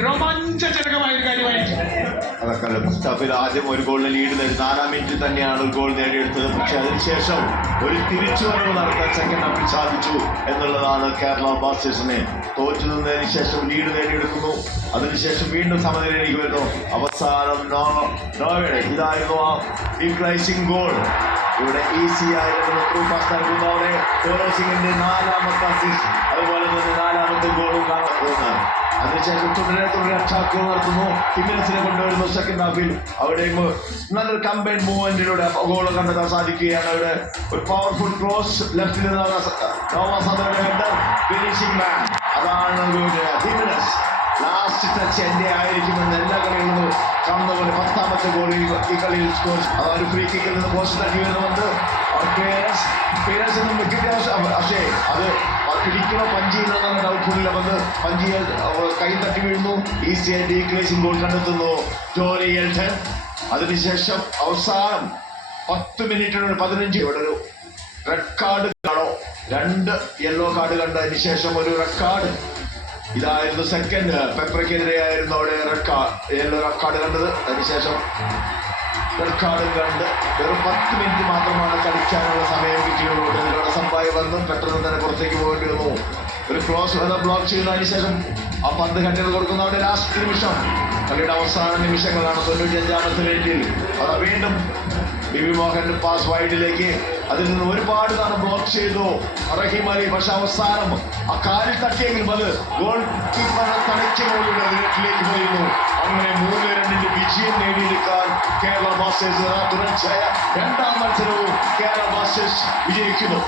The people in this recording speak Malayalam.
രോമാഞ്ചജനകമായ ഒരു കാര്യമായിരിക്കും. അതൊക്കെ മുസ്താഫിൽ ആദ്യം ഒരു ഗോളിന് ലീഡ് നേടി 4-ാം മിനിറ്റിൽ തന്നെയാണ് ഒരു ഗോൾ നേടിയെടുത്തത്. പക്ഷെ അതിനുശേഷം ഒരു തിരിച്ചുവരവ് നടത്താൻ സെക്കൻഡ് ഹാഫിൽ സാധിച്ചു എന്നുള്ളതാണ് കേരള ബ്ലാസ്റ്റേഴ്സിനെ. തോറ്റു നിന്നതിന് ശേഷം ലീഡ് നേടിയെടുക്കുന്നു. അതിനുശേഷം വീണ്ടും സമനിലയിലേക്ക് വരുന്നു. അവസാനം നോവയുടെ ഇതായിരുന്നു ആ ഈക്വലൈസിംഗ് ഗോൾ. ഇവിടെ ഈസി ആയിരുന്നു ത്രൂ പാസ് നൽകുന്നവരെ സിംഗിന്റെ 4ാമത്തെ അസിസ്റ്റ്, അതുപോലെ തന്നെ 4ാമത്തെ ഗോളും കാണാൻ പോകുന്നത്. അതിനുശേഷം തുടരെ അറ്റാക്കുകൾ നടത്തുന്നു. ഹിമിനസിനെ കൊണ്ടുവരുന്നു സെക്കൻഡ് ഹാഫിൽ. അവിടെയും നല്ലൊരു കമ്പൈൻ മൂവ്മെന്റിലൂടെ ഗോൾ കണ്ടെത്താൻ സാധിക്കുകയാണ്. അവിടെ ഒരു പവർഫുൾ ക്രോസ് ലെഫ്റ്റിൽ ഫിനിഷിംഗ് മാൻ അതാണ് ഹിമിനസ്. ലാസ്റ്റ് ടച്ച് എന്റെ ആയിരിക്കുമെന്ന് എല്ലാ കളികളും കാണുന്ന പോലെ 10ാമത്തെ ഗോൾ ഈ കളിയിൽ സ്കോർ. അതൊരു ഫ്രീ കിക്കിൽ നിന്ന് പോസ്റ്റ് തട്ടി വരുന്നുണ്ട്. പക്ഷേ അത് പിടിക്കണോ പഞ്ചിയെന്ന ഡൗട്ട്ഫുള്ളിൽ വന്ന് പഞ്ചിയെ കൈ തട്ടി വീഴുന്നു. ഈസിയായിട്ട് ഈക്വലൈസിംഗ് ഗോൾ കണ്ടെത്തുന്നു ടോറി എൽട്ടൺ. അതിനുശേഷം അവസാനം 10 മിനിറ്റിനോട് 15 ഇവിടെ ഒരു റെഡ് കാർഡ് കാണോ, 2 യെല്ലോ കാർഡ് കണ്ടതിന് ശേഷം ഒരു റെഡ് കാർഡ്. ഇതായിരുന്നു സെക്കൻഡ് പെപ്രയ്ക്കെതിരെയായിരുന്നു അവിടെ യെല്ലോ കാർഡ് കണ്ടത്. അതിനുശേഷം റെഡ് കാർഡും കണ്ട് വെറും 10 മിനിറ്റ് മാത്രമാണ് കളിക്കാനുള്ള സമയം കിട്ടിയുള്ളൂ. സംഭവമായി വന്നു പെട്ടെന്ന് തന്നെ പുറത്തേക്ക് പോകേണ്ടി വന്നു. ഒരു ക്രോസ് ബ്ലോക്ക് ചെയ്യുന്നതിന് ശേഷം ആ പന്ത് കണ്ടിട്ട് കൊടുക്കുന്നവരുടെ ലാസ്റ്റ് നിമിഷം, കളിയുടെ അവസാന നിമിഷങ്ങളാണ് 95ാമത്തെ മിനിറ്റിൽ. അത് വീണ്ടും ബിബി മോഹന്റെ പാസ് വൈഡിലേക്ക്. അതിൽ നിന്ന് ഒരുപാട് തവണ ബ്ലോക്ക് ചെയ്തു റഹീം അലി. പക്ഷെ അവസാനം ആ കാലിൽ തട്ടിയെങ്കിലും അത് ഗോൾ കീപ്പറെ തടയ്ക്കുന്നതിലൂടെ നെറ്റിലേക്ക് പോയിരുന്നു. അങ്ങനെ 3-2 വിജയം നേടിയെടുക്കാൻ കേരള ബ്ലാസ്റ്റേഴ്സ് തുടർച്ചയായ 2ാം മത്സരവും കേരള ബ്ലാസ്റ്റേഴ്സ് വിജയിക്കുന്നു.